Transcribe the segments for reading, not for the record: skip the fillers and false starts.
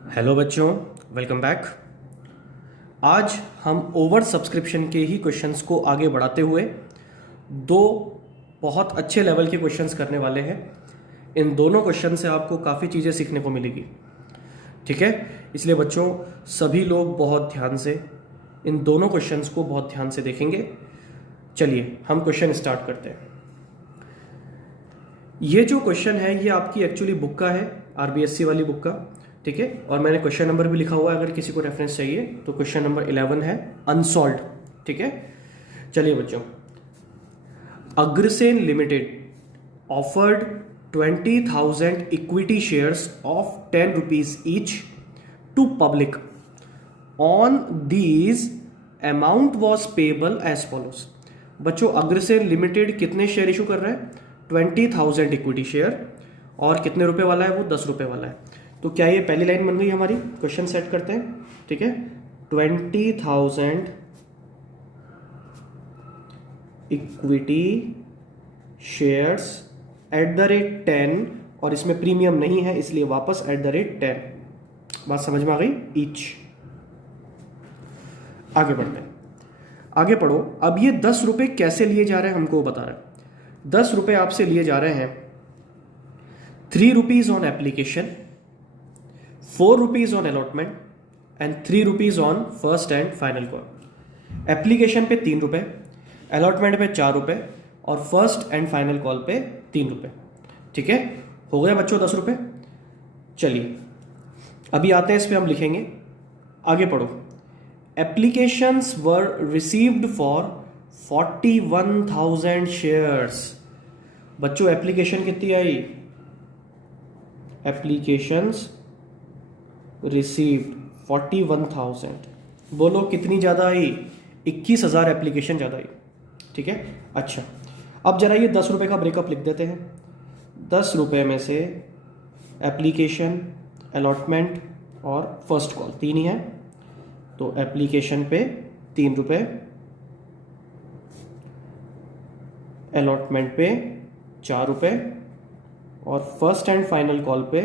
Hello बच्चों, welcome back. आज हम ओवर सब्सक्रिप्शन के ही क्वेश्चंस को आगे बढ़ाते हुए दो बहुत अच्छे लेवल के क्वेश्चंस करने वाले हैं। इन दोनों क्वेश्चन से आपको काफ़ी चीज़ें सीखने को मिलेगी, ठीक है। इसलिए बच्चों सभी लोग बहुत ध्यान से इन दोनों क्वेश्चंस को बहुत ध्यान से देखेंगे। चलिए हम क्वेश्चन स्टार्ट करते हैं। ये जो क्वेश्चन है ये आपकी एक्चुअली बुक का है, आरबीएससी वाली बुक का, ठीक है। और मैंने क्वेश्चन नंबर भी लिखा हुआ है, अगर किसी को रेफरेंस चाहिए तो क्वेश्चन नंबर 11 है, अनसॉल्व्ड, ठीक है। चलिए बच्चों, Agrasen limited offered 20,000 equity shares of 10 rupees each to public on these amount was payable as follows. बच्चों अग्रसेन लिमिटेड कितने शेयर इशू कर रहा है? 20,000 इक्विटी शेयर, और कितने रुपए वाला है वो? 10 रुपए वाला है। तो क्या ये पहली लाइन बन गई हमारी? क्वेश्चन सेट करते हैं, ठीक है। 20,000 equity shares at the rate 10, और इसमें प्रीमियम नहीं है इसलिए वापस एट द रेट 10। बात समझ में आ गई? ईच। आगे बढ़ते हैं, आगे पढ़ो। अब ये 10 रुपए कैसे लिए जा रहे हैं हमको बता रहे हैं। 10 रुपए आपसे लिए जा रहे हैं 3 rupees on application, 4 rupees on allotment and 3 rupees on first and final call. Application पे 3 रुपए, अलॉटमेंट पे 4 रुपए, और फर्स्ट एंड फाइनल कॉल पे 3 रुपए, ठीक है। हो गया बच्चों 10 रुपए। चलिए अभी आते हैं इस पे, हम लिखेंगे। आगे पढ़ो। Applications were received for 41,000 shares. बच्चों एप्लीकेशन कितनी आई? Applications received 41,000। बोलो कितनी ज्यादा आई? 21,000 एप्लीकेशन ज्यादा आई, ठीक है। अच्छा, अब जरा ये 10 रुपए का ब्रेकअप लिख देते हैं। 10 रुपए में से एप्लीकेशन, अलॉटमेंट और फर्स्ट कॉल 3 ही है, तो एप्लीकेशन पे 3 रुपए, अलॉटमेंट पे 4 रुपए, और फर्स्ट एंड फाइनल कॉल पे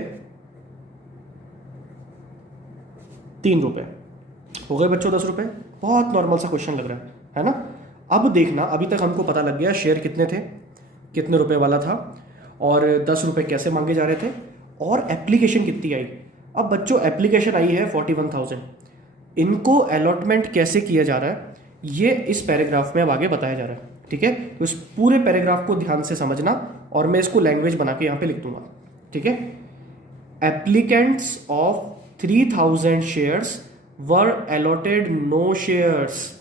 3 रुपए। हो गए बच्चों 10 रुपए। बहुत नॉर्मल सा क्वेश्चन लग रहा है ना। अब देखना, अभी तक हमको पता लग गया शेयर कितने थे, कितने रुपए वाला था, और 10 रुपए कैसे मांगे जा रहे थे, और एप्लीकेशन कितनी आई। अब बच्चों एप्लीकेशन आई है 41,000, इनको अलॉटमेंट कैसे किया जा रहा है ये इस पैराग्राफ में अब आगे बताया जा रहा है, ठीक है। तो इस पूरे पैराग्राफ को ध्यान से समझना, और मैं इसको लैंग्वेज बना के यहां पे लिख दूंगा, ठीक है। Applicants of 3,000 shares were allotted no shares,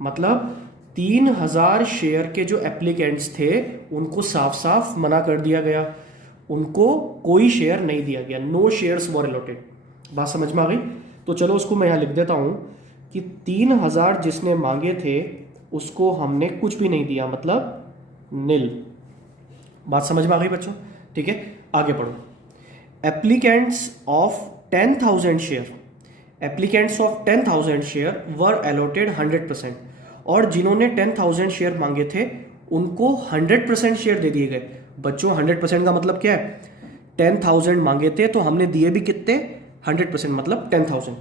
मतलब 3,000 शेयर के जो एप्लीकेंट्स थे उनको साफ साफ मना कर दिया गया, उनको कोई शेयर नहीं दिया गया। No shares were allotted. बात समझ में आ गई? तो चलो उसको मैं यहां लिख देता हूं कि 3,000 जिसने मांगे थे उसको हमने कुछ भी नहीं दिया, मतलब नील। बात समझ में आ गई बच्चों? ठीक है, आगे पढ़ो। Applicants of 10,000 share, applicants of 10,000 share were allotted 100%, और जिन्होंने 10,000 शेयर मांगे थे उनको 100% शेयर दे दिए गए। बच्चों 100% का मतलब क्या है? 10,000 मांगे थे तो हमने दिए भी कितने? 100%, मतलब 10,000।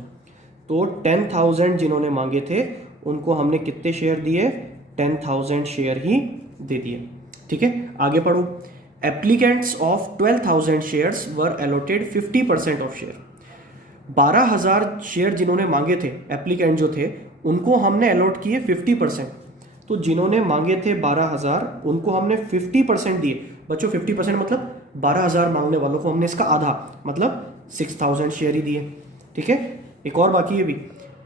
तो 10,000 जिन्होंने मांगे थे उनको हमने कितने शेयर दिए? 10,000 शेयर ही दे दिए, ठीक है। आगे पढ़ो। Applicants of 12,000 shares were allotted 50% of share. 12,000 share जिन्होंने मांगे थे, एप्लीकेंट जो थे, उनको हमने अलॉट किए 50%। तो जिन्होंने मांगे थे 12,000 उनको हमने 50% दिए। बच्चों 50% मतलब 12,000 मांगने वालों को हमने इसका आधा, मतलब 6,000 शेयर ही दिए, ठीक है। एक और बाकी है भी।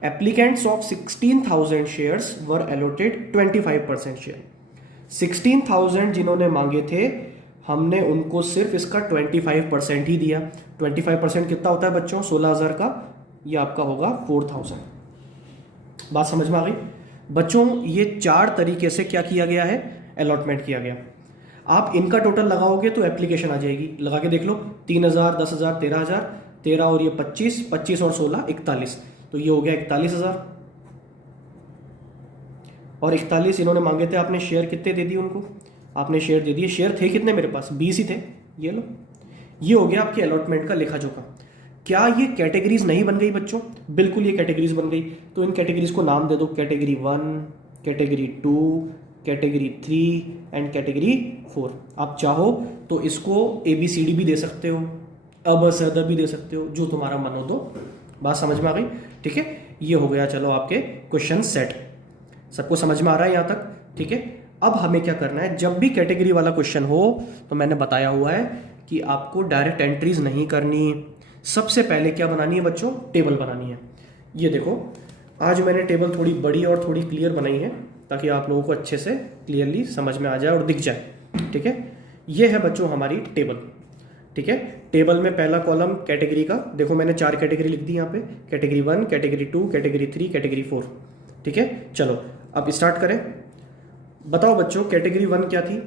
Applicants of 16,000 shares were allotted 25% share. 16,000 जिन्होंने मांगे थे हमने उनको सिर्फ इसका 25% ही दिया। 25% कितना होता है बच्चों? 16,000 का, ये आपका होगा 4,000। बात समझ में आ गई बच्चों? ये 4 तरीके से क्या किया गया है? अलॉटमेंट किया गया। आप इनका टोटल लगाओगे तो एप्लीकेशन आ जाएगी, लगा के देख लो। 3,000, 10,000, 13,000, 13 और ये 25, 25 और 16 41, तो ये हो गया 41,000। और 41 इन्होंने मांगे थे, आपने शेयर कितने दे दिए उनको? आपने शेयर दे दिए। शेयर थे कितने मेरे पास? 20 ही थे, ये लो। ये हो गया आपके अलॉटमेंट का लेखा जोखा। क्या ये कैटेगरीज नहीं बन गई बच्चों? बिल्कुल ये कैटेगरीज बन गई। तो इन कैटेगरीज को नाम दे दो, category 1, category 2, category 3 and category 4। आप चाहो तो इसको ABCD भी दे सकते हो, अब सद भी दे सकते हो, जो तुम्हारा मन हो। दो बात समझ में आ गई? ठीक है, ये हो गया चलो आपके क्वेश्चन सेट। सबको समझ में आ रहा है यहाँ तक? ठीक है, अब हमें क्या करना है, जब भी कैटेगरी वाला क्वेश्चन हो तो मैंने बताया हुआ है कि आपको डायरेक्ट एंट्रीज नहीं करनी। सबसे पहले क्या बनानी है बच्चों? टेबल बनानी है। ये देखो, आज मैंने टेबल थोड़ी बड़ी और थोड़ी क्लियर बनाई है ताकि आप लोगों को अच्छे से क्लियरली समझ में आ जाए और दिख जाए। ठीक है, ये है बच्चों हमारी टेबल। ठीक है, टेबल में पहला कॉलम कैटेगरी का, देखो मैंने 4 कैटेगरी लिख दी यहाँ पे, कैटेगरी 1, कैटेगरी 2, कैटेगरी 3, कैटेगरी 4। ठीक है, चलो अब स्टार्ट करें। बताओ बच्चों, कैटेगरी 1 क्या थी?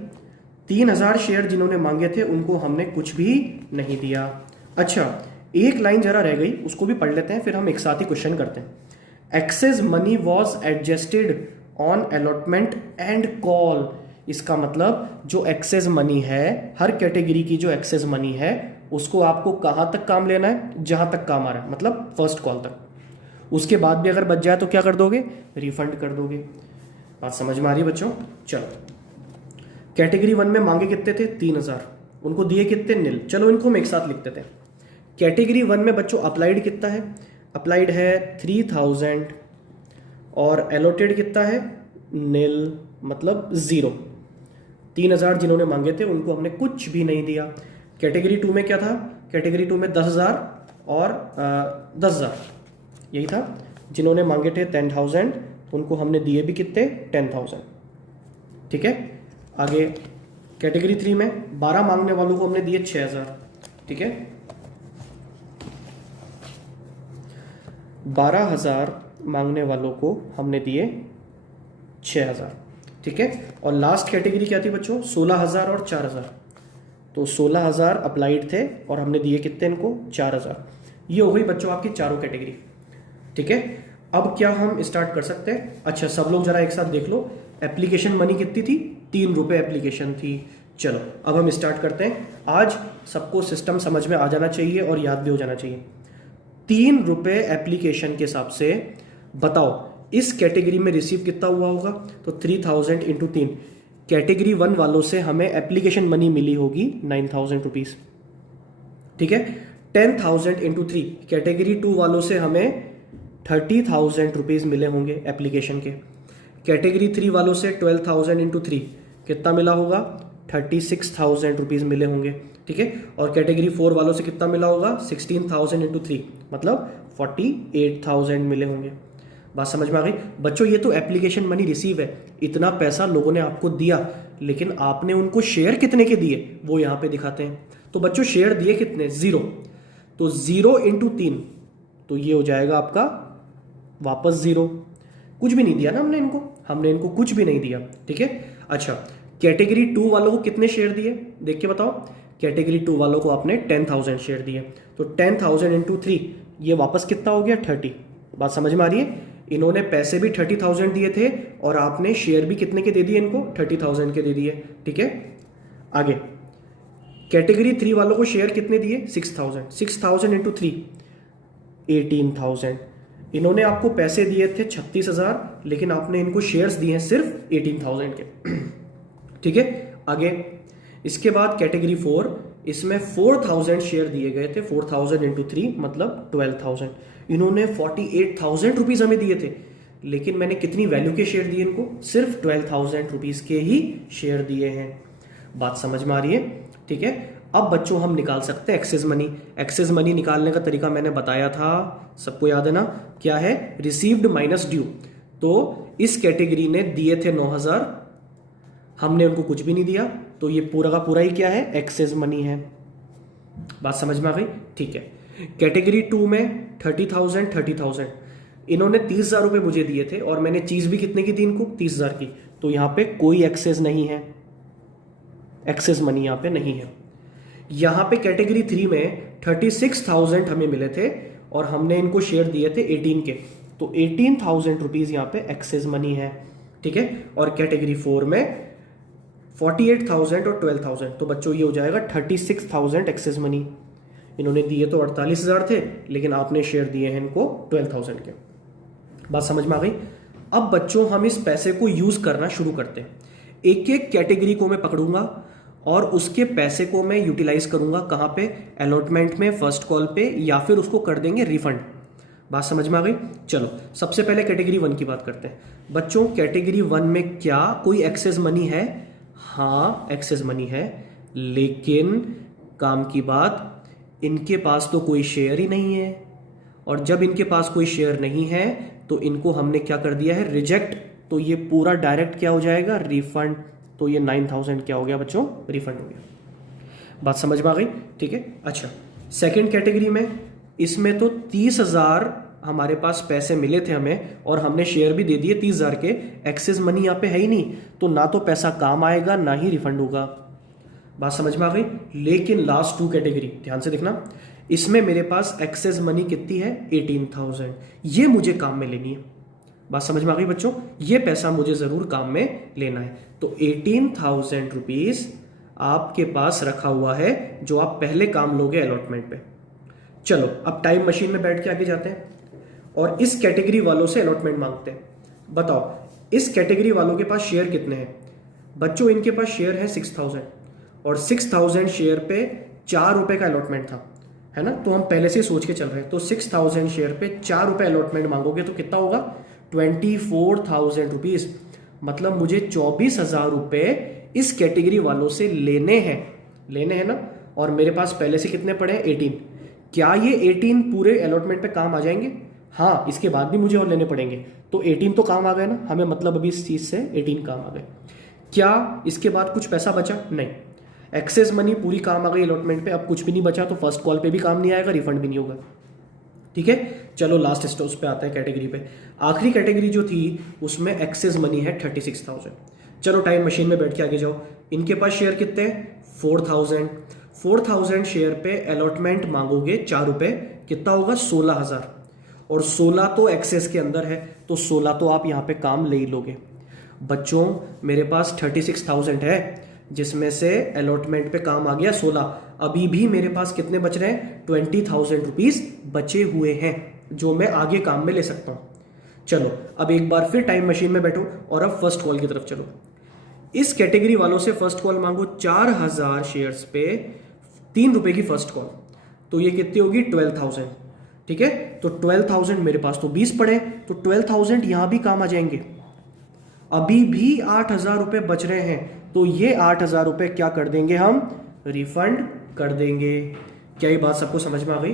3000 शेयर जिन्होंने मांगे थे उनको हमने कुछ भी नहीं दिया। अच्छा, एक लाइन जरा रह गई, उसको भी पढ़ लेते हैं, फिर हम एक साथ ही क्वेश्चन करते हैं। Excess money was adjusted on allotment and call. इसका मतलब जो एक्सेस मनी है, हर कैटेगरी की जो एक्सेस मनी है उसको आपको कहाँ तक काम लेना है? जहाँ तक काम आ रहा है, मतलब फर्स्ट कॉल तक। उसके बाद भी अगर बच जाए तो क्या कर दोगे? रिफंड कर दोगे। बात समझ में आ रही है बच्चों? चलो, कैटेगरी 1 में मांगे कितने थे? 3000, उनको दिए कितने? निल। चलो इनको हम एक साथ लिख देते हैं। कैटेगरी 1 में बच्चों अप्लाइड कितना है? अप्लाइड है 3000 और एलोटेड कितना है? निल, मतलब 0। 3000 जिन्होंने मांगे थे उनको हमने कुछ भी नहीं दिया। कैटेगरी 2 में क्या था? कैटेगरी 2 में 10,000 और 10,000 यही था। जिन्होंने मांगे थे 10,000 उनको हमने दिए भी कितने? 10,000। ठीक है, आगे कैटेगरी 3 में 12 मांगने वालों को हमने दिए 6,000। ठीक है, 12,000 मांगने वालों को हमने दिए 6,000। ठीक है, और लास्ट कैटेगरी क्या थी बच्चों? 16,000 और 4,000। तो 16,000 अप्लाइड थे और हमने दिए कितने इनको? 4,000। ये हो गई बच्चों आपकी चारों कैटेगरी। ठीक है, अब क्या हम स्टार्ट कर सकते हैं? अच्छा, सब लोग जरा एक साथ देख लो, एप्लीकेशन मनी कितनी थी? 3 रुपये एप्लीकेशन थी। चलो अब हम स्टार्ट करते हैं। आज सबको सिस्टम समझ में आ जाना चाहिए और याद भी हो जाना चाहिए। 3 रुपये एप्लीकेशन के हिसाब से बताओ इस कैटेगरी में रिसीव कितना हुआ होगा? तो 3000 इंटू 3। कैटेगरी 1 वालों से हमें एप्लीकेशन मनी मिली होगी 9,000 रुपीज। ठीक है, 10,000 इंटू 3। कैटेगरी 2 वालों से हमें 30,000 रुपीज मिले होंगे एप्लीकेशन के। कैटेगरी 3 वालों से 12,000 इंटू 3 कितना मिला होगा? 36,000 रुपीज मिले होंगे। ठीक है, और कैटेगरी 4 वालों से कितना मिला होगा? 16,000 इंटू 3 मतलब 48,000 मिले होंगे। बात समझ में आ गई बच्चों? ये तो एप्लीकेशन मनी रिसीव है, इतना पैसा लोगों ने आपको दिया, लेकिन आपने उनको शेयर कितने के दिए वो यहाँ पे दिखाते हैं। तो बच्चों शेयर दिए कितने? 0। तो 0 इंटू 3 तो ये हो जाएगा आपका वापस 0। कुछ भी नहीं दिया ना हमने इनको कुछ भी नहीं दिया। ठीक है, अच्छा कैटेगरी 2 वालों को कितने शेयर दिए देख के बताओ? कैटेगरी 2 वालों को आपने 10,000 शेयर दिए। तो 10,000 इंटू 3 ये वापस कितना हो गया? 30। बात समझ में आ रही है? इन्होंने पैसे भी 30,000 दिए थे और आपने शेयर भी कितने के दे दिए इनको? 30,000 के दे दिए। ठीक है, आगे कैटेगरी 3 वालों को शेयर कितने दिए? 6,000। 6,000 इंटू 3 18,000। इन्होंने आपको पैसे दिए थे 36,000, लेकिन आपने इनको शेयर्स दिए हैं सिर्फ 18,000 के। ठीक है, आगे इसके बाद कैटेगरी 4, इसमें 4,000 शेयर दिए गए थे। 4,000 इंटू 3 मतलब 12,000। इन्होंने 48,000 रुपीज हमें दिए थे, लेकिन मैंने कितनी वैल्यू के शेयर दिए इनको? सिर्फ 12,000 रुपीज के ही शेयर दिए हैं। बात समझ में आ रही है? ठीक है, अब बच्चों हम निकाल सकते हैं एक्सेस मनी। एक्सेस मनी निकालने का तरीका मैंने बताया था, सबको याद है ना? क्या है? Received minus due. तो इस कैटेगरी ने दिए थे 9,000, हमने उनको कुछ भी नहीं दिया, तो ये पूरा का पूरा ही क्या है? एक्सेस मनी है। बात समझ में आ गई? ठीक है, कैटेगरी 2 में 30,000 इन्होंने 30,000 रुपए मुझे दिए थे और मैंने चीज भी कितने की दी इनको? 30,000 की। तो यहां पे कोई एक्सेस नहीं है, एक्सेस मनी यहां पे नहीं है। यहां पे कैटेगरी 3 में 36,000 हमें मिले थे और हमने इनको शेयर दिए थे 18 के, तो 18,000 रुपीज यहां पे एक्सेस मनी है। ठीक है, और कैटेगरी 4 में 48,000 और 12,000, तो बच्चों ये हो जाएगा 36,000 एक्सेस मनी। इन्होंने दिए तो 48,000 थे, लेकिन आपने शेयर दिए हैं इनको 12,000 के। बात समझ में आ गई? अब बच्चों हम इस पैसे को यूज करना शुरू करते हैं। एक एक कैटेगरी को मैं पकड़ूंगा और उसके पैसे को मैं यूटिलाइज करूंगा कहां पे? अलॉटमेंट में, फर्स्ट कॉल पे, या फिर उसको कर देंगे रिफंड। बात समझ में आ गई? चलो सबसे पहले कैटेगरी 1 की बात करते हैं। बच्चों कैटेगरी 1 में क्या कोई एक्सेस मनी है? हाँ एक्सेस मनी है, लेकिन काम की बात, इनके पास तो कोई शेयर ही नहीं है, और जब इनके पास कोई शेयर नहीं है तो इनको हमने क्या कर दिया है? रिजेक्ट। तो ये पूरा डायरेक्ट क्या हो जाएगा? रिफंड। तो ये 9,000 क्या हो गया बच्चों? रिफंड हो गया। बात समझ में आ गई? ठीक है। अच्छा सेकंड कैटेगरी में, इसमें तो 30,000 हमारे पास पैसे मिले थे हमें और हमने शेयर भी दे दिए 30,000 के। एक्सेस मनी यहाँ पे है ही नहीं, तो ना तो पैसा काम आएगा ना ही रिफंड होगा। बात समझ में आ गई? लेकिन लास्ट 2 कैटेगरी ध्यान से देखना, इसमें मेरे पास एक्सेस मनी कितनी है? 18,000। ये मुझे काम में लेनी है। बात समझ में आ गई बच्चों? ये पैसा मुझे जरूर काम में लेना है। तो 18,000 रुपीज आपके पास रखा हुआ है, जो आप पहले काम लोगे अलॉटमेंट पे। चलो अब टाइम मशीन में बैठ के आगे जाते हैं और इस कैटेगरी वालों से अलॉटमेंट मांगते हैं। बताओ इस कैटेगरी वालों के पास शेयर कितने हैं? बच्चों इनके पास शेयर है 6,000, और 6,000 शेयर पे 4 रुपए का अलॉटमेंट था, है ना? तो हम पहले से सोच के चल रहे हैं। तो 6,000 शेयर पे 4 रुपए अलॉटमेंट मांगोगे तो कितना होगा? 24,000 रुपीज। मतलब मुझे 24,000 रुपए इस कैटेगरी वालों से लेने हैं ना? और मेरे पास पहले से कितने पड़े हैं? 18। क्या ये 18 पूरे अलॉटमेंट पे काम आ जाएंगे? हाँ, इसके बाद भी मुझे और लेने पड़ेंगे। तो 18 तो काम आ गए ना, हमें मतलब अभी इस चीज से 18 काम आ गए। क्या इसके बाद कुछ पैसा बचा? नहीं। एक्सेस मनी पूरी काम आ गई अलॉटमेंट पे, अब कुछ भी नहीं बचा, तो फर्स्ट कॉल पे भी काम नहीं आएगा, रिफंड भी नहीं होगा। ठीक है, चलो लास्ट स्टेज पे आते हैं कैटेगरी पे। आखिरी कैटेगरी जो थी उसमें एक्सेस मनी है 36,000। चलो टाइम मशीन में बैठ के आगे जाओ। इनके पास शेयर कितने हैं? 4,000। 4,000 शेयर पे अलॉटमेंट मांगोगे 4 रुपए, कितना होगा? 16,000। और 16 तो एक्सेस के अंदर है, तो 16 तो आप यहां पे काम ले ही लोगे। बच्चों मेरे पास 36,000 है, जिसमें से अलॉटमेंट पे काम आ गया 16। अभी भी मेरे पास कितने बच रहे हैं? 20,000 रुपीज बचे हुए हैं, जो मैं आगे काम में ले सकता हूं। चलो अब एक बार फिर टाइम मशीन में बैठो और अब फर्स्ट कॉल की तरफ चलो। इस कैटेगरी वालों से फर्स्ट कॉल मांगो 4,000 शेयर्स पे 3 रुपए की फर्स्ट कॉल, तो ये कितनी होगी? 12,000। ठीक है, तो 12,000 मेरे पास तो 20 पड़े, तो 12,000 यहां भी काम आ जाएंगे। अभी भी 8,000 रुपए बच रहे हैं, तो ये 8,000 रुपए क्या कर देंगे? हम रिफंड कर देंगे। क्या ये बात सबको समझ में आ गई?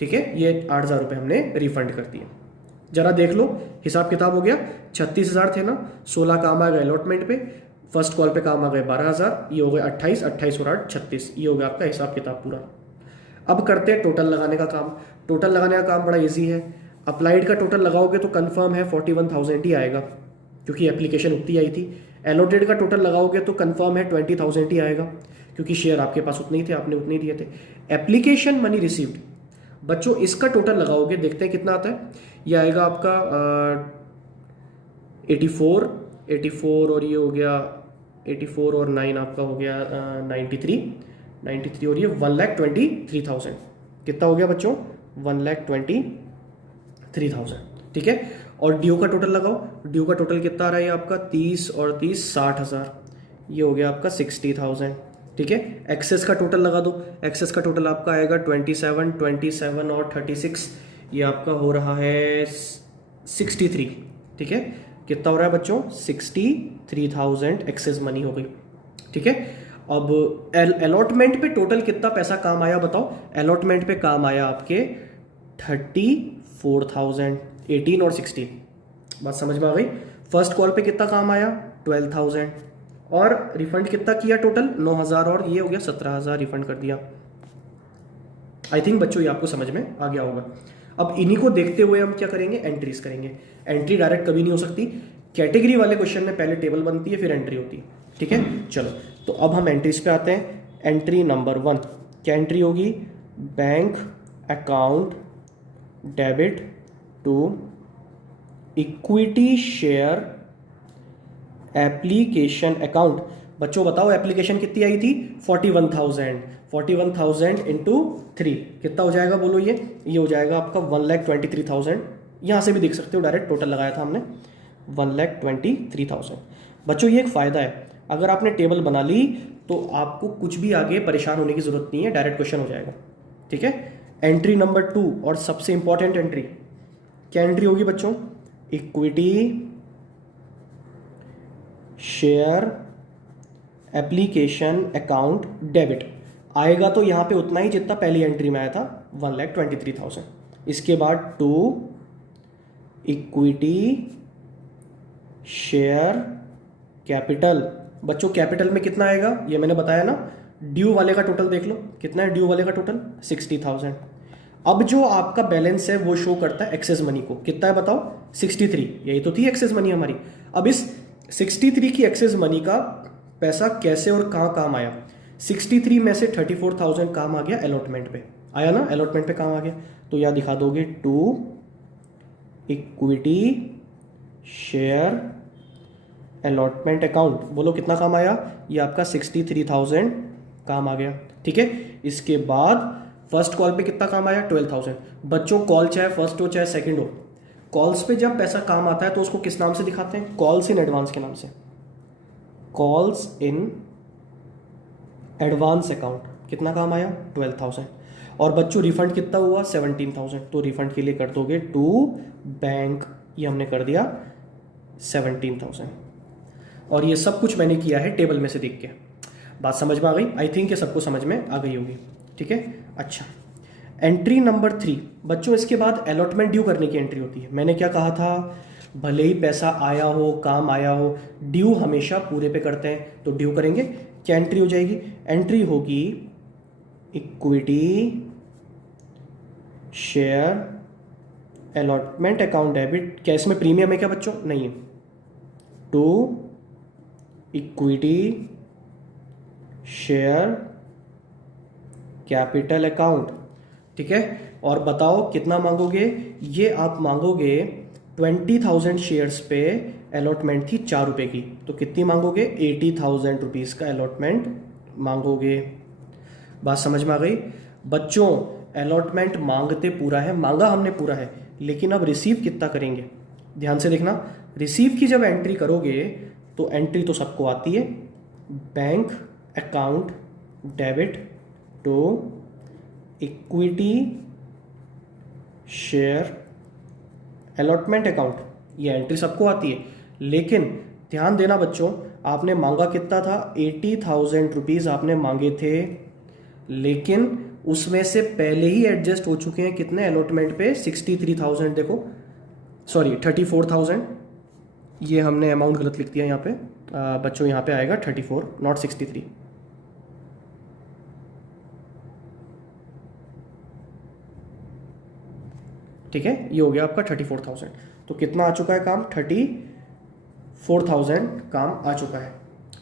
ठीक है, ये 8,000 रुपए हमने रिफंड कर दिए। जरा देख लो हिसाब किताब हो गया। 36,000 थे ना, 16 काम आ गए अलॉटमेंट पे, फर्स्ट कॉल पे काम आ गए 12,000, ये हो गए 28, 28 और 8 36, ये हो गया आपका हिसाब किताब पूरा। अब करते हैं टोटल लगाने का काम। टोटल लगाने का काम बड़ा इजी है। अप्लाइड का टोटल लगाओगे तो कंफर्म है 41,000 ही आएगा, क्योंकि एप्लीकेशन उतनी आई थी। एलोटेड का टोटल लगाओगे तो कंफर्म है 20,000 ही आएगा, क्योंकि शेयर आपके पास उतने ही थे, आपने उतने ही दिए थे। एप्लीकेशन मनी रिसीव्ड, बच्चों इसका टोटल लगाओगे, देखते हैं कितना आता है। ये आएगा आपका 84 और ये हो गया 84 और 9 आपका हो गया 93 और ये 1,23,000। कितना हो गया बच्चों? 1,23,000। ठीक है, और ड्यू का टोटल लगाओ। ड्यू का टोटल कितना आ रहा है आपका? 30 और 30 60,000, ये हो गया आपका 60,000। ठीक है, एक्सेस का टोटल लगा दो। एक्सेस का टोटल आपका आएगा 27 और 36, ये आपका हो रहा है 63। ठीक है, कितना हो रहा है बच्चों? 63,000 एक्सेस मनी हो गई। ठीक है, अब अलॉटमेंट पे टोटल कितना पैसा काम आया बताओ? अलॉटमेंट पे काम आया आपके 34,000, 18 और 16। बात समझ में आ गई? फर्स्ट कॉल पे कितना काम आया? 12,000, और रिफंड कितना किया टोटल? 9,000, और ये हो गया 17,000 रिफंड कर दिया। आई थिंक बच्चों ये आपको समझ में आ गया होगा। अब इन्हीं को देखते हुए हम क्या करेंगे? एंट्रीज करेंगे। एंट्री डायरेक्ट कभी नहीं हो सकती, कैटेगरी वाले क्वेश्चन में पहले टेबल बनती है फिर एंट्री होती है। ठीक है, चलो तो अब हम एंट्रीज पे आते हैं। एंट्री नंबर 1 क्या एंट्री होगी? Bank account debit to equity share application account. बच्चों बताओ एप्लीकेशन कितनी आई थी? 41,000। 41,000 इंटू 3 कितना हो जाएगा बोलो? ये हो जाएगा आपका 1,23,000। यहाँ से भी देख सकते हो, डायरेक्ट टोटल लगाया था हमने 1,23,000। बच्चों ये एक फ़ायदा है, अगर आपने टेबल बना ली तो आपको कुछ भी आगे परेशान होने की ज़रूरत नहीं है, डायरेक्ट क्वेश्चन हो जाएगा। ठीक है। एंट्री नंबर 2 और सबसे इंपॉर्टेंट एंट्री, क्या एंट्री होगी बच्चों? Equity share application account debit. आएगा तो यहाँ पे उतना ही जितना पहली एंट्री में आया था, 1,23,000। इसके बाद 2 इक्विटी शेयर कैपिटल। बच्चों कैपिटल में कितना आएगा ये मैंने बताया ना, ड्यू वाले का टोटल देख लो, कितना है ड्यू वाले का टोटल? 60,000। अब जो आपका बैलेंस है वो शो करता है एक्सेस मनी को, कितना है बताओ? 63। यही तो थी एक्सेस मनी हमारी। अब इस 63 की एक्सेस मनी का पैसा कैसे और कहाँ काम आया? 63 में से 34,000 काम आ गया अलॉटमेंट पे, आया ना? अलॉटमेंट पे काम आ गया, तो यह दिखा दोगे 2 इक्विटी शेयर अलॉटमेंट अकाउंट। बोलो कितना काम आया? ये आपका 63,000 काम आ गया। ठीक है। इसके बाद फर्स्ट कॉल पे कितना काम आया? 12,000। बच्चों कॉल चाहे फर्स्ट हो चाहे सेकंड हो, कॉल्स पे जब पैसा काम आता है तो उसको किस नाम से दिखाते हैं? कॉल्स इन एडवांस के नाम से, कॉल्स इन एडवांस अकाउंट। कितना काम आया? 12,000। और बच्चों रिफंड कितना हुआ? 17,000। तो रिफंड के लिए कर दोगे 2 बैंक, ये हमने कर दिया 17,000। और ये सब कुछ मैंने किया है टेबल में से देख के। बात समझ में आ गई? आई थिंक ये सबको समझ में आ गई होगी। ठीक है। अच्छा, एंट्री नंबर 3 बच्चों, इसके बाद अलॉटमेंट ड्यू करने की एंट्री होती है। मैंने क्या कहा था? भले ही पैसा आया हो, काम आया हो, ड्यू हमेशा पूरे पे करते हैं, तो ड्यू करेंगे। क्या एंट्री हो जाएगी? एंट्री होगी equity share allotment account debit. क्या इसमें प्रीमियम है क्या बच्चों? नहीं है। 2 इक्विटी शेयर कैपिटल अकाउंट। ठीक है। और बताओ कितना मांगोगे? ये आप मांगोगे 20,000 शेयर्स पे अलॉटमेंट थी 4 रुपए की, तो कितनी मांगोगे? 80,000 रुपीज़ का अलॉटमेंट मांगोगे। बात समझ में आ गई? बच्चों अलॉटमेंट मांगते पूरा है, मांगा हमने पूरा है, लेकिन अब रिसीव कितना करेंगे? ध्यान से देखना, रिसीव की जब एंट्री करोगे तो एंट्री तो सबको आती है, bank account debit to equity share allotment account. ये एंट्री सबको आती है, लेकिन ध्यान देना बच्चों, आपने मांगा कितना था? 80,000 रुपीज़ आपने मांगे थे, लेकिन उसमें से पहले ही एडजस्ट हो चुके हैं कितने अलॉटमेंट पे? 63,000। देखो सॉरी 34,000, ये हमने अमाउंट गलत लिख दिया यहाँ पे। बच्चों यहाँ पे आएगा 34 नॉट 63। ठीक है, ये हो गया आपका 34,000। तो कितना आ चुका है काम? 34,000 काम आ चुका है।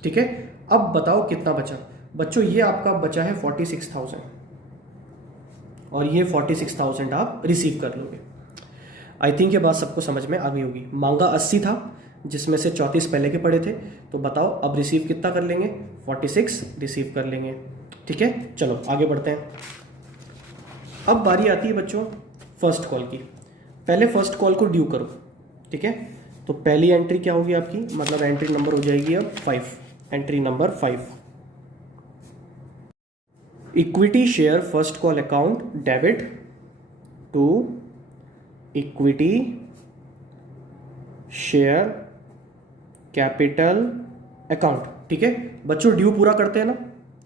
ठीक है। अब बताओ कितना बचा? बच्चों ये आपका बचा है 46,000, और ये 46,000 आप रिसीव कर लोगे। आई थिंक ये बात सबको समझ में आ गई होगी। मांगा 80 था, जिसमें से 34 पहले के पड़े थे, तो बताओ अब रिसीव कितना कर लेंगे? 46 रिसीव कर लेंगे। ठीक है, चलो आगे बढ़ते हैं। अब बारी आती है बच्चों फर्स्ट कॉल की। पहले फर्स्ट कॉल को ड्यू करो। ठीक है, तो पहली एंट्री क्या होगी आपकी? मतलब एंट्री नंबर हो जाएगी अब 5। Entry number 5, equity share first call account debit to equity share capital account. ठीक है बच्चों, ड्यू पूरा करते हैं ना?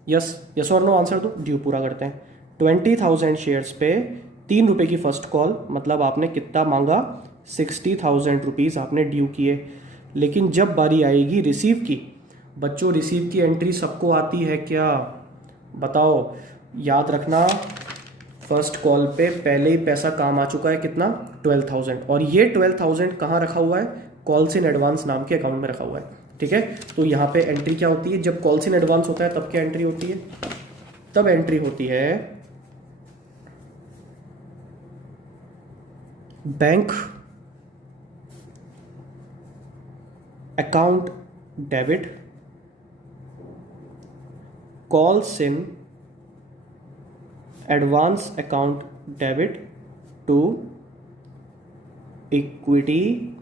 यस, यस और नो आंसर दो। ड्यू पूरा करते हैं। 20,000 शेयर्स पे 3 रुपए की फर्स्ट कॉल, मतलब आपने कितना मांगा? 60,000 रुपीज़ आपने ड्यू किए। लेकिन जब बारी आएगी रिसीव की, बच्चों रिसीव की एंट्री सबको आती है क्या? बताओ। याद रखना, फर्स्ट कॉल पे पहले ही पैसा काम आ चुका है, कितना? 12,000। और ये 12,000 कहाँ रखा हुआ है? कॉल्स इन एडवांस नाम के अकाउंट में रखा हुआ है। ठीक है, तो यहाँ पे एंट्री क्या होती है? जब कॉल्स इन एडवांस होता है तब क्या एंट्री होती है? तब एंट्री होती है bank account debit calls in advance account debit to equity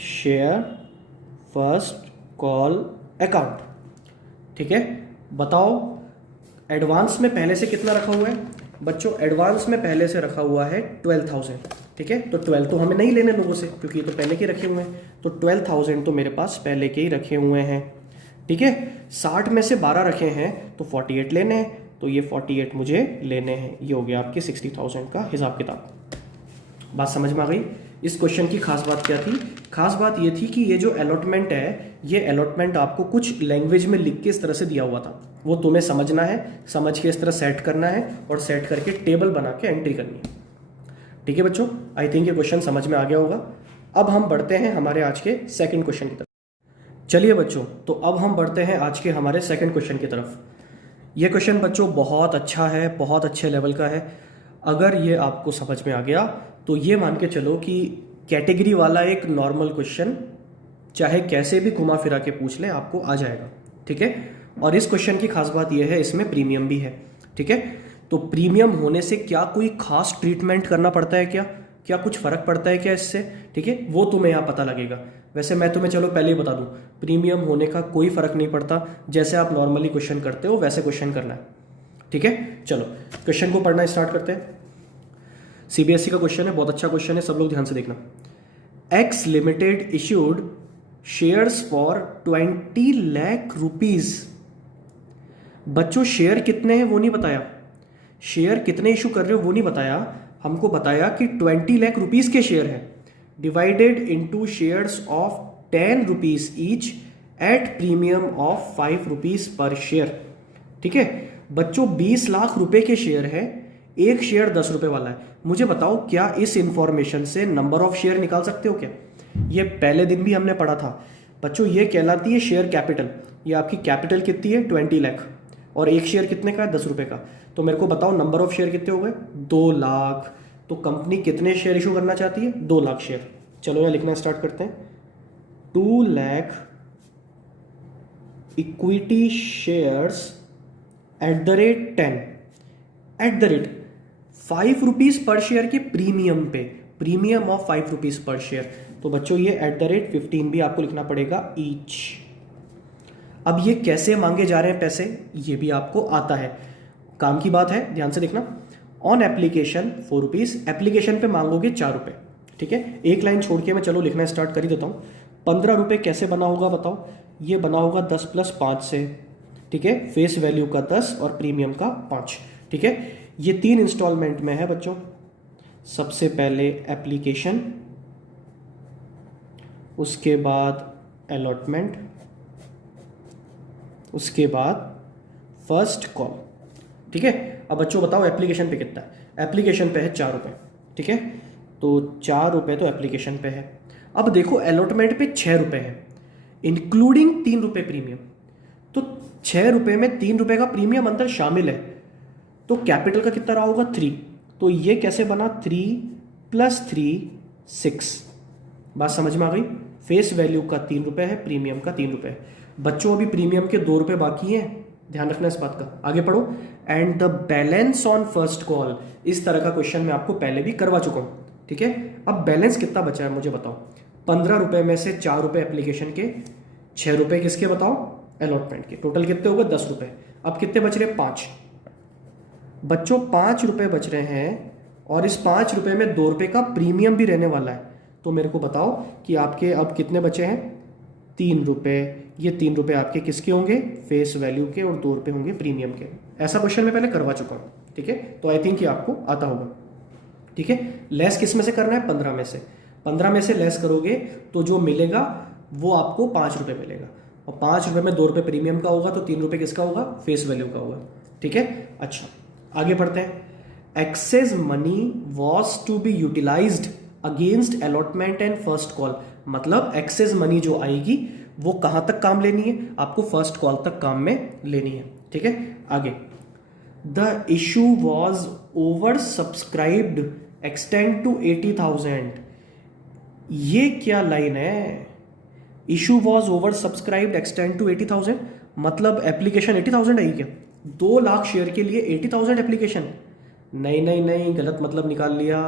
share first call account. ठीक है, बताओ एडवांस में पहले से कितना रखा हुआ है बच्चों? एडवांस में पहले से रखा हुआ है 12,000। ठीक है, तो 12 तो हमें नहीं लेने लोगों से क्योंकि ये तो पहले के रखे हुए हैं, तो 12,000 तो मेरे पास पहले के ही रखे हुए हैं। ठीक है, 60 में से 12 रखे हैं तो 48 लेने हैं, तो ये 48 मुझे लेने हैं। ये हो गया आपके 60,000 का हिसाब किताब। बात समझ में आ गई? इस क्वेश्चन की खास बात क्या थी? खास बात ये थी कि ये जो अलॉटमेंट है, ये अलॉटमेंट आपको कुछ लैंग्वेज में लिख के इस तरह से दिया हुआ था, वो तुम्हें समझना है, समझ के इस तरह सेट करना है और सेट करके टेबल बना के एंट्री करनी है। ठीक है बच्चों, आई थिंक ये क्वेश्चन समझ में आ गया होगा। अब हम बढ़ते हैं हमारे आज के सेकंड क्वेश्चन की तरफ। चलिए बच्चों, तो अब हम बढ़ते हैं आज के हमारे सेकंड क्वेश्चन की तरफ। ये क्वेश्चन बच्चों बहुत अच्छा है, बहुत अच्छे लेवल का है। अगर ये आपको समझ में आ गया तो ये मान के चलो कि कैटेगरी वाला एक नॉर्मल क्वेश्चन चाहे कैसे भी घुमा फिरा के पूछ ले आपको आ जाएगा। ठीक है, और इस क्वेश्चन की खास बात यह है इसमें प्रीमियम भी है। ठीक है, तो प्रीमियम होने से क्या कोई खास ट्रीटमेंट करना पड़ता है क्या? क्या कुछ फर्क पड़ता है क्या इससे? ठीक है, वो तुम्हें यहाँ पता लगेगा। वैसे मैं तुम्हें चलो पहले ही बता दूं, प्रीमियम होने का कोई फर्क नहीं पड़ता, जैसे आप नॉर्मली क्वेश्चन करते हो वैसे क्वेश्चन करना है। ठीक है, चलो क्वेश्चन को पढ़ना स्टार्ट करते हैं। सीबीएसई का क्वेश्चन है, बहुत अच्छा क्वेश्चन है, सब लोग ध्यान से देखना। X limited issued shares for 20 lakh rupees. बच्चों शेयर कितने हैं वो नहीं बताया, शेयर कितने इशू कर रहे हो वो नहीं बताया, हमको बताया कि 20 लाख रुपीज के शेयर है, divided into shares of 10 rupees each at premium of 5 rupees per share. ठीक है बच्चों, 20 लाख रुपए के शेयर है, एक शेयर 10 रुपए वाला है। मुझे बताओ क्या इस इंफॉर्मेशन से नंबर ऑफ शेयर निकाल सकते हो क्या? ये पहले दिन भी हमने पढ़ा था बच्चों, ये कहलाती है शेयर कैपिटल। ये आपकी कैपिटल कितनी है? 20 लाख, और एक शेयर कितने का है? 10 रुपए का। तो मेरे को बताओ नंबर ऑफ शेयर कितने हो गए? 2 लाख। तो कंपनी कितने शेयर इशू करना चाहती है? 2 लाख शेयर। चलो यहाँ लिखना स्टार्ट करते हैं। 2 lakh equity shares at the rate 10 at the rate 5 rupees per share के प्रीमियम पे, premium of 5 rupees per share. तो बच्चों ये एट द रेट 15 भी आपको लिखना पड़ेगा ईच। अब ये कैसे मांगे जा रहे हैं पैसे, ये भी आपको आता है, काम की बात है, ध्यान से देखना। ऑन एप्लीकेशन 4 रुपीज, एप्लीकेशन पे मांगोगे 4 रुपए। ठीक है, एक लाइन छोड़ के मैं चलो लिखना स्टार्ट कर ही देता हूँ। 15 रुपए कैसे बना होगा बताओ? ये बना होगा 10 + 5 से। ठीक है, फेस वैल्यू का 10 और प्रीमियम का 5। ठीक है, ये 3 इंस्टॉलमेंट में है बच्चों। सबसे पहले एप्लीकेशन, उसके बाद अलॉटमेंट, उसके बाद फर्स्ट कॉल। ठीक है, अब बच्चों बताओ एप्लीकेशन पे कितना है? एप्लीकेशन पे है 4 रुपए। ठीक है, तो 4 रुपए तो एप्लीकेशन पे है। अब देखो अलॉटमेंट पे 6 रुपए है, इंक्लूडिंग 3 रुपए प्रीमियम। तो 6 रुपए में 3 रुपए का प्रीमियम अंदर शामिल है, तो कैपिटल का कितना रहा होगा? 3। तो ये कैसे बना? 3 + 3 6। बात समझ में आ गई? फेस वैल्यू का 3 रुपए है, प्रीमियम का 3 रुपए है। बच्चों अभी प्रीमियम के 2 रुपए बाकी हैं, ध्यान रखना इस बात का। आगे पढ़ो। And the balance on first call, इस तरह का क्वेश्चन मैं आपको पहले भी करवा चुका हूं। ठीक है, अब बैलेंस कितना बचा है मुझे बताओ? 15 रुपए में से 4 रुपए एप्लीकेशन के, 6 रुपए किसके बताओ? अलॉटमेंट के। टोटल कितने हो गए? 10 रुपए। अब कितने बच रहे? 5। बच्चों 5 रुपए बच रहे हैं, और इस 5 रुपए में 2 रुपए का प्रीमियम भी रहने वाला है। तो मेरे को बताओ कि आपके अब कितने बचे हैं? 3 रुपए। ये 3 रुपए आपके किसके होंगे? फेस वैल्यू के, और 2 रुपए होंगे प्रीमियम के। ऐसा क्वेश्चन मैं पहले करवा चुका हूँ। ठीक है, तो आई थिंक ये आपको आता होगा। ठीक है, लेस किस में से करना है? 15 में से। 15 में से लेस करोगे तो जो मिलेगा वो आपको 5 रुपए मिलेगा, और 5 रुपए में 2 रुपए प्रीमियम का होगा, तो 3 रुपए किसका होगा? फेस वैल्यू का होगा। ठीक है, अच्छा आगे बढ़ते हैं। Excess money was to be utilised against allotment and first call. मतलब एक्सेस मनी जो आएगी वो कहां तक काम लेनी है? आपको फर्स्ट कॉल तक काम में लेनी है। ठीक है, आगे। The issue was oversubscribed extend to 80,000। ये क्या लाइन है? Issue was oversubscribed extend to 80,000, मतलब एप्लीकेशन 80,000 आई क्या? 2 लाख शेयर के लिए 80,000 एप्लीकेशन? नहीं नहीं नहीं, गलत मतलब निकाल लिया।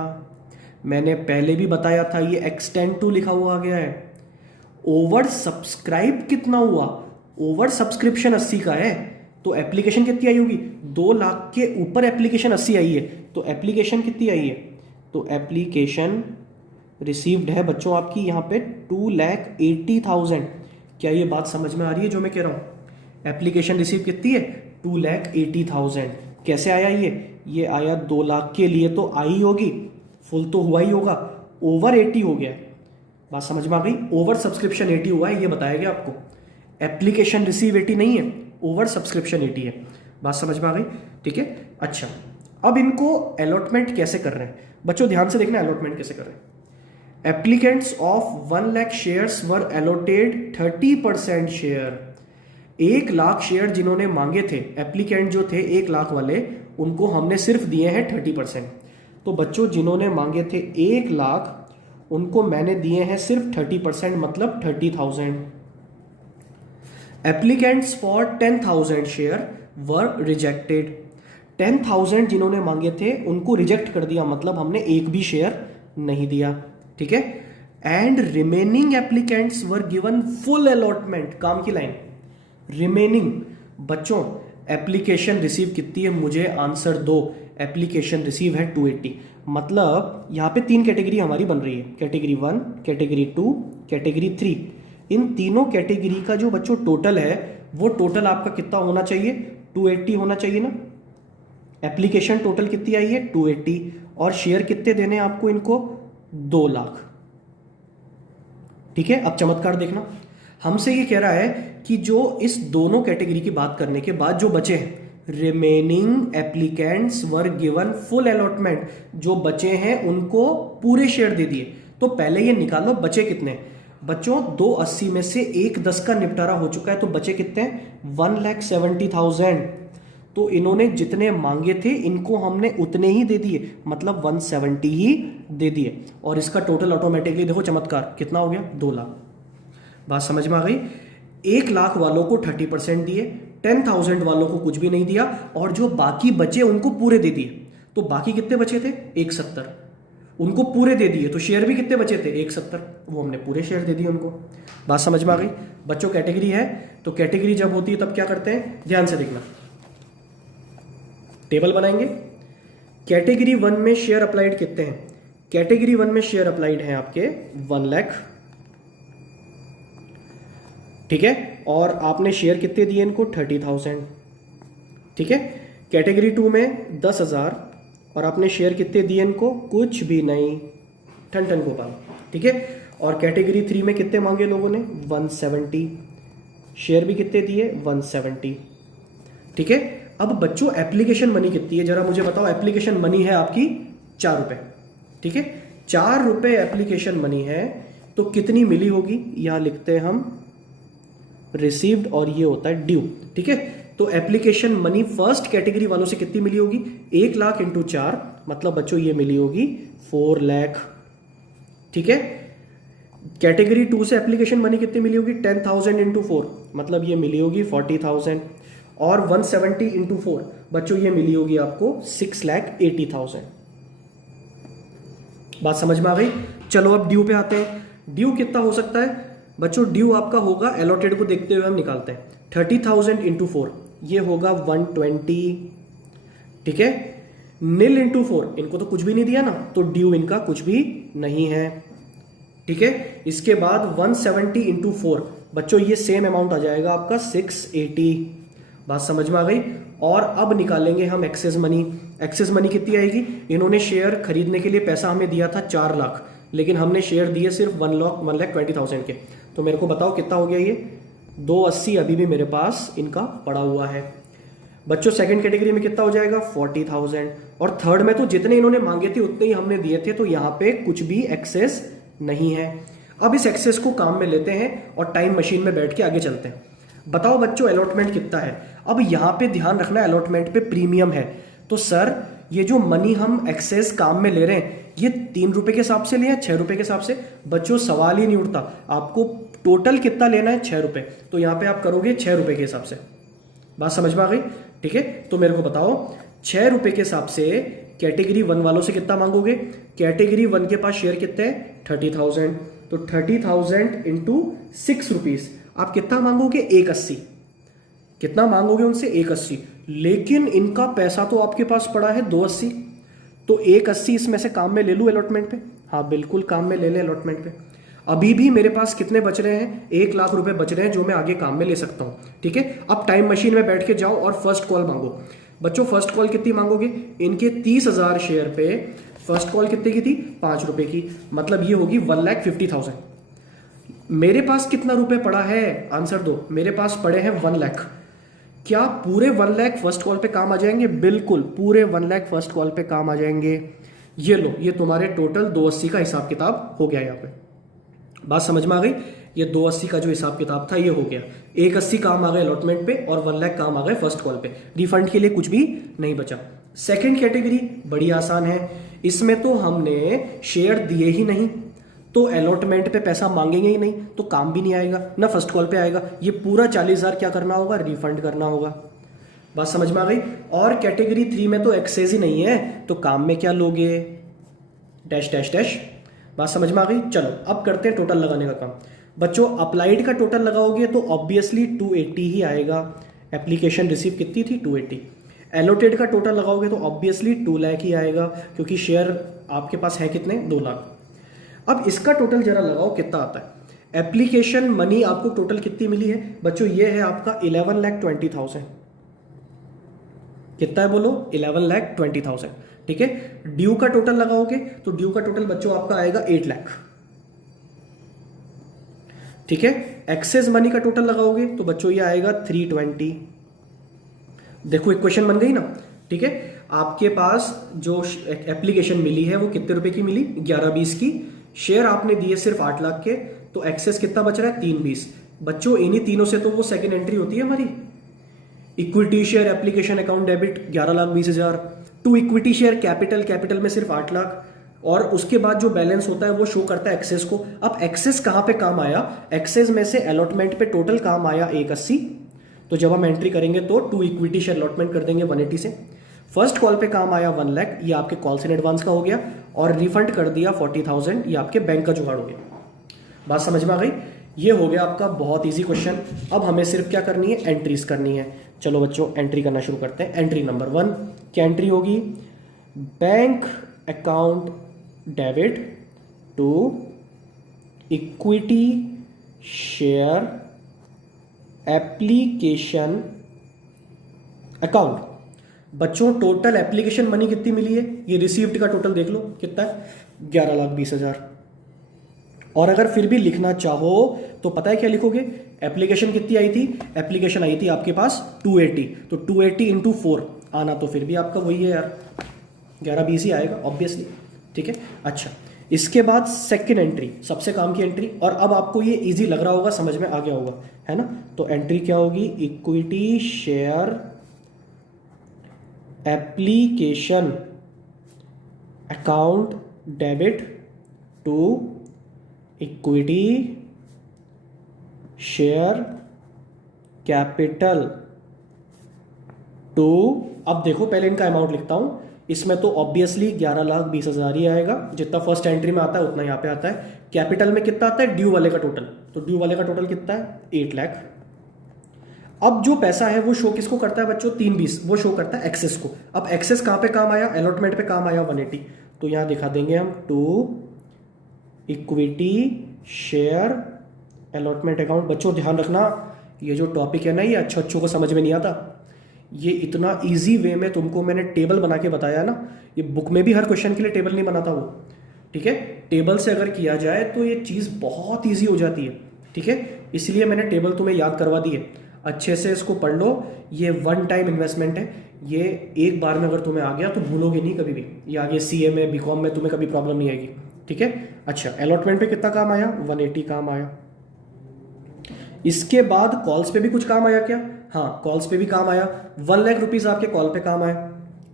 मैंने पहले भी बताया था, ये एक्सटेंड टू लिखा हुआ आ गया है। ओवर सब्सक्राइब कितना हुआ? ओवर सब्सक्रिप्शन 80 का है, तो एप्लीकेशन कितनी आई होगी? 2 लाख के ऊपर एप्लीकेशन 80 आई है, तो एप्लीकेशन कितनी आई है? तो एप्लीकेशन रिसीव्ड है बच्चों आपकी यहाँ पे 2,80,000। क्या ये बात समझ में आ रही है जो मैं कह रहा हूँ? एप्लीकेशन रिसीव कितनी है? 2,80,000। कैसे आया ये आया 2 लाख के लिए तो आई होगी, फुल तो हुआ ही होगा, ओवर 80 हो गया है। बात समझ में आ गई? ओवर सब्सक्रिप्शन 80 हुआ है, ये बताया गया आपको। एप्लीकेशन रिसीव 80 नहीं है, ओवर सब्सक्रिप्शन 80 है। बात समझ में आ गई? ठीक है। अच्छा, अब इनको अलॉटमेंट कैसे कर रहे हैं बच्चों? ध्यान से देखना अलॉटमेंट कैसे कर रहे हैं। Applicants of 1 lakh shares were allotted 30% share. 1 lakh share जिन्होंने मांगे थे, एप्लीकेंट जो थे 1 लाख वाले, उनको हमने सिर्फ दिए हैं 30%। तो बच्चों जिन्होंने मांगे थे 1 लाख, उनको मैंने दिए हैं सिर्फ 30%, मतलब 30,000। Applicants for 10,000 share were rejected. 10,000 जिन्होंने मांगे थे उनको रिजेक्ट कर दिया, मतलब हमने एक भी शेयर नहीं दिया। ठीक है। And remaining applicants were given full allotment. काम की लाइन, रिमेनिंग। बच्चों एप्लीकेशन रिसीव कितनी है? मुझे आंसर दो। एप्लीकेशन रिसीव है 280, मतलब यहां पे 3 कैटेगरी हमारी बन रही है, कैटेगरी 1, कैटेगरी 2, कैटेगरी 3। इन तीनों कैटेगरी का जो बच्चों टोटल है, वो टोटल आपका कितना होना चाहिए? 280 होना चाहिए ना। एप्लीकेशन टोटल कितनी आई है? 280। और शेयर कितने देने हैं आपको इनको? 2 लाख। ठीक है। अब चमत्कार देखना, हमसे ये कह रहा है कि जो इस दोनों कैटेगरी की बात करने के बाद जो बचे हैं, remaining applicants were given full allotment, जो बचे हैं उनको पूरे शेयर दे दिए। तो पहले ये निकालो बचे कितने बच्चों? 280 में से 110 का निपटारा हो चुका है, तो बचे कितने? 1,70,000। तो इन्होंने जितने मांगे थे इनको हमने उतने ही दे दिए, मतलब 170 ही दे दिए। और इसका टोटल ऑटोमेटिकली देखो चमत्कार कितना हो गया? 2 लाख। बात समझ में आ गई? 1 लाख वालों को 30% दिए, 10,000 वालों को कुछ भी नहीं दिया, और जो बाकी बचे उनको पूरे दे दिए। तो बाकी कितने बचे थे? 170। उनको पूरे दे दिए, तो शेयर भी कितने बचे थे? 170, वो हमने पूरे शेयर दे दिए उनको। बात समझ में आ गई बच्चों? कैटेगरी है तो कैटेगरी जब होती है तब क्या करते हैं? ध्यान से देखना, टेबल बनाएंगे। कैटेगरी 1 में शेयर अप्लाइड कितने हैं? कैटेगरी 1 में शेयर अप्लाइड हैं आपके 1 लाख। ठीक है। और आपने शेयर कितने दिए इनको? 30,000। ठीक है। कैटेगरी 2 में 10,000, और आपने शेयर कितने दिए इनको? कुछ भी नहीं, ठन ठन गोपाल। ठीक है। और कैटेगरी 3 में कितने मांगे लोगों ने? 170। शेयर भी कितने दिए? 170। ठीक है। अब बच्चों एप्लीकेशन मनी कितनी है जरा मुझे बताओ? एप्लीकेशन मनी है आपकी 4 रुपए। ठीक है। 4 रुपए एप्लीकेशन मनी है, तो कितनी मिली होगी? यहां लिखते हैं हम रिसीव्ड, और ये होता है ड्यू। ठीक है। तो एप्लीकेशन मनी फर्स्ट कैटेगरी वालों से कितनी मिली होगी? 1 लाख इंटू 4, मतलब बच्चों ये मिली होगी 4 लाख। ठीक है। कैटेगरी 2 से एप्लीकेशन मनी कितनी मिली होगी? 10,000 इंटू 4, मतलब ये मिली होगी 40,000। और 170 इंटू 4 बच्चों ये मिली होगी आपको 6,80,000। बात समझ में आ गई? चलो अब ड्यू पे आते हैं। ड्यू कितना हो सकता है बच्चों? ड्यू आपका होगा, अलॉटेड को देखते हुए हम निकालते हैं, 30,000 इंटू 4, ये होगा 120। ठीक है। नील इंटू 4, इनको तो कुछ भी नहीं दिया ना, तो ड्यू इनका कुछ भी नहीं है। ठीक है। इसके बाद 170 इंटू 4 बच्चों ये सेम अमाउंट आ जाएगा आपका 680। बात समझ में आ गई? और अब निकालेंगे हम एक्सेस मनी। एक्सेस मनी कितनी आएगी? इन्होंने शेयर खरीदने के लिए पैसा हमें दिया था 4 लाख, लेकिन हमने शेयर दिए सिर्फ 1,20,000 के। तो मेरे को बताओ कितना हो गया ये? 280 अभी भी मेरे पास इनका पड़ा हुआ है। बच्चों सेकंड कैटेगरी में कितना हो जाएगा? 40,000। और थर्ड में तो जितने इन्होंने मांगे थे उतने ही हमने दिए थे, तो यहां पे कुछ भी एक्सेस नहीं है। अब इस एक्सेस को काम में लेते हैं और टाइम मशीन में बैठ के आगे चलते हैं। बताओ बच्चों अलॉटमेंट कितना है? अब यहां पे ध्यान रखना अलॉटमेंट पे प्रीमियम है। तो सर ये जो मनी हम एक्सेस काम में ले रहे हैं, ये 3 रुपए के हिसाब से लिया, 6 रुपए के हिसाब से? बच्चों सवाल ही नहीं उठता, आपको टोटल कितना लेना है? 6 रुपए। तो यहां पे आप करोगे 6 रुपए के हिसाब से। बात समझ में आ गई? ठीक है। तो मेरे को बताओ 6 रुपए के हिसाब से कैटेगरी 1 वालों से कितना मांगोगे? कैटेगरी 1 के पास शेयर कितने हैं? 30,000। तो 30,000 इंटू 6 रुपीज, आप कितना मांगोगे? 180। कितना मांगोगे उनसे? 180। लेकिन इनका पैसा तो आपके पास पड़ा है 280, तो 180 इसमें से काम में ले लूँ अलॉटमेंट पे? हाँ बिल्कुल काम में ले ले अलॉटमेंट पे। अभी भी मेरे पास कितने बच रहे हैं? 1 लाख रुपए बच रहे हैं जो मैं आगे काम में ले सकता हूँ। ठीक है, अब टाइम मशीन में बैठ के जाओ और फर्स्ट कॉल मांगो। बच्चों फर्स्ट कॉल कितनी मांगोगे? इनके 30,000 शेयर पे फर्स्ट कॉल कितने की थी? 5 रुपए की, मतलब ये होगी 1,50,000। मेरे पास कितना रुपए पड़ा है? आंसर दो। मेरे पास पड़े हैं 1 लाख। क्या पूरे 1 लाख फर्स्ट कॉल पे काम आ जाएंगे? बिल्कुल पूरे 1 लाख फर्स्ट कॉल पे काम आ जाएंगे। ये लो, ये तुम्हारे टोटल 280 का हिसाब किताब हो गया। यहाँ पे बात समझ में आ गई? ये 280 का जो हिसाब किताब था ये हो गया। 180 काम आ गए अलॉटमेंट पे और 1 लाख काम आ गए फर्स्ट कॉल पे। रिफंड के लिए कुछ भी नहीं बचा। सेकंड कैटेगरी बड़ी आसान है, इसमें तो हमने शेयर दिए ही नहीं, तो अलॉटमेंट पे पैसा मांगेंगे ही नहीं, तो काम भी नहीं आएगा, ना फर्स्ट कॉल पे आएगा। ये पूरा 40,000 क्या करना होगा? रिफंड करना होगा। बात समझ में आ गई? और कैटेगरी 3 में तो एक्सेस ही नहीं है, तो काम में क्या लोगे? Dash dash dash. बात समझ में आ गई? चलो अब करते हैं टोटल लगाने का काम। बच्चों अप्लाइड का टोटल लगाओगे तो ऑब्वियसली 280 ही आएगा। एप्लीकेशन रिसीव कितनी थी? 280। एलोटेड का टोटल लगाओगे तो ऑब्वियसली 2 लाख ही आएगा, क्योंकि शेयर आपके पास है कितने? 2 लाख। अब इसका टोटल जरा लगाओ कितना आता है। एप्लीकेशन मनी आपको टोटल कितनी मिली है? बच्चों ये है आपका 11,20,000। कितना है बोलो? 11,20,000। ठीक है, ड्यू का टोटल लगाओगे तो ड्यू का टोटल बच्चों आपका आएगा 8 लाख। ठीक है, एक्सेस मनी का टोटल लगाओगे तो बच्चों ये आएगा 320। देखो इक्वेशन बन गई ना? ठीक है, आपके पास जो एप्लीकेशन मिली है वो कितने रुपए की मिली? 11-20 की। शेयर आपने दिए सिर्फ 8 लाख के, तो एक्सेस कितना बच रहा है? 320। बच्चों इन्हीं तीनों से तो वो सेकंड एंट्री होती है हमारी। Equity share application account debit 11,20,000 to equity share capital, capital में सिर्फ 8 लाख, और उसके बाद जो बैलेंस होता है वो शो करता है एक्सेस को। अब एक्सेस कहां पे काम आया? एक्सेस में से अलॉटमेंट पे टोटल काम आया 180, तो जब हम एंट्री करेंगे तो टू इक्विटी शेयर अलॉटमेंट कर देंगे 180 से। फर्स्ट कॉल पे काम आया 1 लाख, ये आपके कॉल्स इन एडवांस का हो गया, और रिफंड कर दिया 40,000, ये आपके बैंक का जुगाड़ हो गया। बात समझ में आ गई? ये हो गया आपका बहुत इजी क्वेश्चन। अब हमें सिर्फ क्या करनी है? एंट्रीज करनी है। चलो बच्चों एंट्री करना शुरू करते हैं। एंट्री नंबर 1 क्या एंट्री होगी? Bank account debit to equity share application account. बच्चों टोटल एप्लीकेशन मनी कितनी मिली है? ये रिसीव्ड का टोटल देख लो कितना है? 11,20,000। और अगर फिर भी लिखना चाहो तो पता है क्या लिखोगे? एप्लीकेशन कितनी आई थी? एप्लीकेशन आई थी आपके पास 280, तो 280 इंटू 4 आना तो फिर भी आपका वही है यार, 11-20 ही आएगा ऑब्वियसली। ठीक है, अच्छा इसके बाद सेकंड एंट्री, सबसे काम की एंट्री, और अब आपको ये इजी लग रहा होगा, समझ में आ गया होगा, है ना? तो एंट्री क्या होगी? Equity share application account debit to equity share capital to. अब देखो पहले इनका अमाउंट लिखता हूं। इसमें तो ऑब्वियसली 11,20,000 ही आएगा, जितना फर्स्ट एंट्री में आता है उतना यहाँ पे आता है। कैपिटल में कितना आता है? ड्यू वाले का टोटल, तो ड्यू वाले का टोटल कितना है? 8 लाख। अब जो पैसा है वो शो किसको करता है बच्चों? 320, वो शो करता है एक्सेस को। अब एक्सेस कहां पे काम आया? अलॉटमेंट पे काम आया 180, तो यहां दिखा देंगे हम to equity share allotment account. बच्चों ध्यान रखना, ये जो टॉपिक है ना ये अच्छों को समझ में नहीं आता। ये इतना इजी वे में तुमको मैंने टेबल बना के बताया ना, ये बुक में भी हर क्वेश्चन के लिए टेबल नहीं बनाता वो। ठीक है, टेबल से अगर किया जाए तो ये चीज़ बहुत ईजी हो जाती है। ठीक है, इसलिए मैंने टेबल तुम्हें याद करवा दी है। अच्छे से इसको पढ़ लो, ये 1 टाइम इन्वेस्टमेंट है, ये एक बार में अगर तुम्हें आ गया तो भूलोगे नहीं कभी भी। ये आगे CA में BCom में तुम्हें कभी प्रॉब्लम नहीं आएगी। ठीक है, अच्छा अलॉटमेंट पे कितना काम आया? 180 काम आया। इसके बाद कॉल्स पे भी कुछ काम आया क्या? हाँ कॉल्स पे भी काम आया। 1 लाख रुपीज आपके कॉल पे काम आया।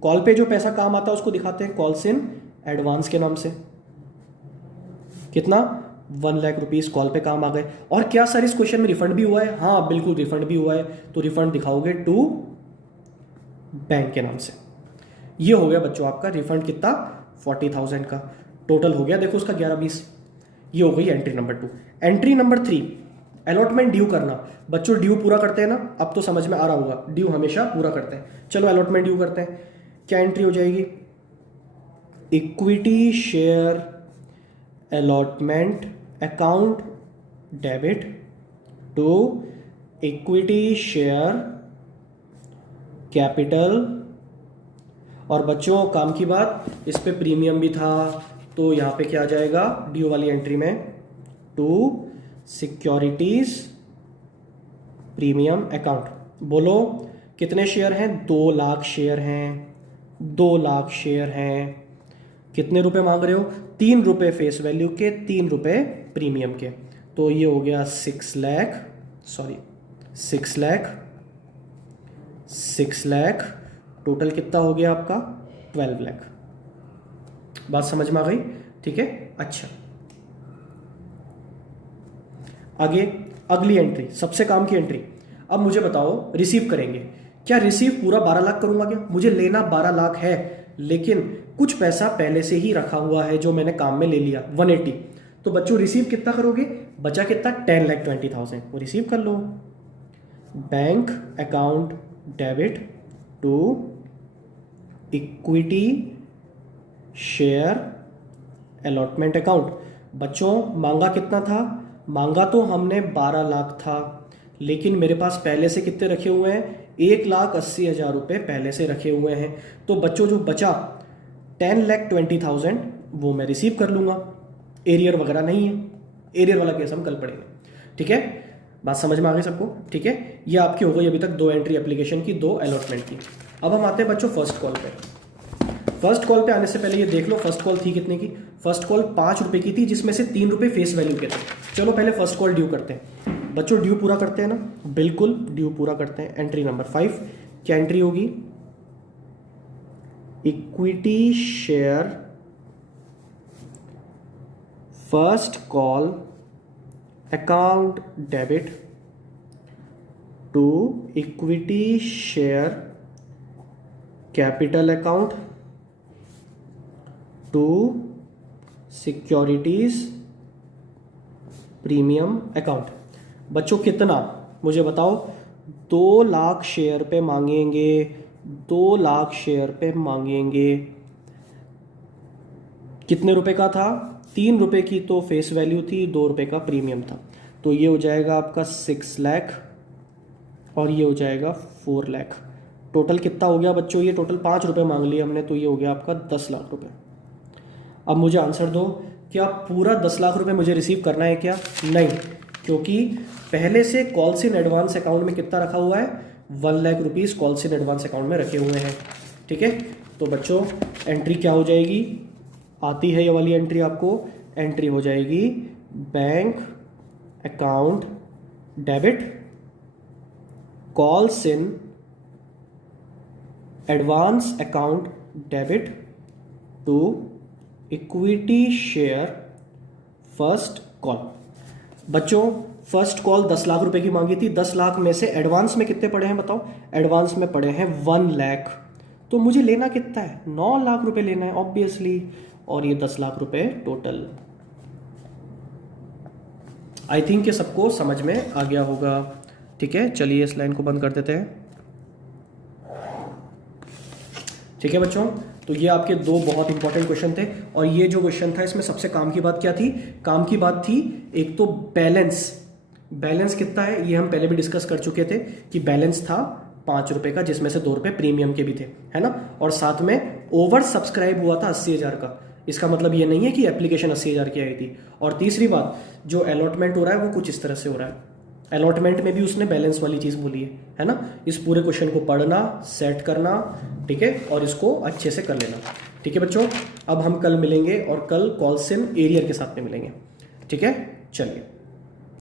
कॉल पे जो पैसा काम आता है उसको दिखाते हैं कॉल्स इन एडवांस के नाम से। कितना? 1 लाख रुपीज कॉल पे काम आ गए। और क्या सर इस क्वेश्चन में रिफंड भी हुआ है? हाँ बिल्कुल रिफंड भी हुआ है, तो रिफंड दिखाओगे टू बैंक के नाम से। ये हो गया बच्चों आपका रिफंड कितना 40,000 का टोटल हो गया। देखो उसका 11-20, ये हो गई entry number 2। Entry number 3 allotment due करना। बच्चों ड्यू पूरा करते हैं ना, अब तो समझ में आ रहा होगा, ड्यू हमेशा पूरा करते हैं। चलो अलॉटमेंट ड्यू करते हैं। क्या एंट्री हो जाएगी? Equity share allotment account debit to equity share capital. और बच्चों काम की बात, इस पे प्रीमियम भी था, तो यहां पे क्या आ जाएगा ड्यू वाली एंट्री में? To securities premium account. बोलो कितने शेयर हैं? 2 लाख शेयर हैं, 2 लाख शेयर हैं। कितने रुपए मांग रहे हो? 3 रुपए फेस वैल्यू के, 3 रुपए प्रीमियम के। तो ये हो गया 6 लाख। टोटल कितना हो गया आपका? 12 लाख। बात समझ में आ गई? ठीक है, अच्छा आगे अगली एंट्री, सबसे काम की एंट्री। अब मुझे बताओ रिसीव करेंगे क्या? रिसीव पूरा 12 लाख करूंगा क्या? मुझे लेना 12 लाख है, लेकिन कुछ पैसा पहले से ही रखा हुआ है जो मैंने काम में ले लिया 180। तो बच्चों रिसीव कितना करोगे? बचा कितना? 10,20,000। वो रिसीव कर लो। Bank account debit to equity share allotment account. बच्चों मांगा कितना था? मांगा तो हमने 12 लाख था, लेकिन मेरे पास पहले से कितने रखे हुए हैं? 1,80,000 रुपये पहले से रखे हुए हैं। तो बच्चों जो बचा 10,20,000 वो मैं रिसीव कर लूंगा। एरियर वगैरह नहीं है, एरियर वाला केस हम कल पढ़ेंगे। ठीक है, बात समझ में आ गई सबको? ठीक है, ये आपकी हो गई अभी तक 2 एंट्री एप्लीकेशन की, 2 अलॉटमेंट की। अब हम आते हैं बच्चों फर्स्ट कॉल पे। फर्स्ट कॉल पे आने से पहले ये देख लो फर्स्ट कॉल थी कितने की? फर्स्ट कॉल 5 रुपए की थी, जिसमें से 3 रुपए फेस वैल्यू के थे। चलो पहले फर्स्ट कॉल ड्यू करते हैं। बच्चों ड्यू पूरा करते हैं ना? बिल्कुल ड्यू पूरा करते हैं। एंट्री नंबर 5 क्या एंट्री होगी? Equity share first call account debit to equity share capital account to securities premium account. बच्चों कितना मुझे बताओ? 2 लाख शेयर पे मांगेंगे, 2 लाख शेयर पे मांगेंगे। कितने रुपए का था? 3 रुपए की तो फेस वैल्यू थी, 2 रुपए का प्रीमियम था। तो ये हो जाएगा आपका 6 लाख और ये हो जाएगा 4 लाख। टोटल कितना हो गया बच्चों? ये टोटल 5 रुपए मांग लिए हमने, तो ये हो गया आपका 10 लाख रुपए। अब मुझे आंसर दो, क्या पूरा 10 लाख रुपए मुझे रिसीव करना है क्या? नहीं, क्योंकि पहले से कॉल्स इन एडवांस अकाउंट में कितना रखा हुआ है? 1 lakh rupees calls in advance account में रखे हुए हैं। ठीक है, तो बच्चों एंट्री क्या हो जाएगी? आती है ये वाली एंट्री आपको। एंट्री हो जाएगी bank account debit calls in advance account debit to equity share first call. बच्चों फर्स्ट कॉल 10 लाख रुपए की मांगी थी। 10 लाख में से एडवांस में कितने पड़े हैं बताओ? एडवांस में पड़े हैं 1 लाख। तो मुझे लेना कितना है? 9 लाख रुपए लेना है ऑब्वियसली, और ये 10 लाख रुपए टोटल। आई थिंक ये सबको समझ में आ गया होगा। ठीक है, चलिए इस लाइन को बंद कर देते हैं। ठीक है बच्चों, तो ये आपके 2 बहुत इंपॉर्टेंट क्वेश्चन थे। और ये जो क्वेश्चन था इसमें सबसे काम की बात क्या थी? काम की बात थी एक तो बैलेंस कितना है, ये हम पहले भी डिस्कस कर चुके थे कि बैलेंस था 5 रुपए का, जिसमें से 2 रुपए प्रीमियम के भी थे, है ना। और साथ में ओवर सब्सक्राइब हुआ था 80,000 का। इसका मतलब ये नहीं है कि एप्लीकेशन 80,000 की आई थी। और तीसरी बात, जो अलॉटमेंट हो रहा है वो कुछ इस तरह से हो रहा है। अलॉटमेंट में भी उसने बैलेंस वाली चीज़ बोली है ना। इस पूरे क्वेश्चन को पढ़ना, सेट करना, ठीक है, और इसको अच्छे से कर लेना। ठीक है बच्चों, अब हम कल मिलेंगे और कल कॉल्स इन एरियर के साथ में मिलेंगे। ठीक है, चलिए।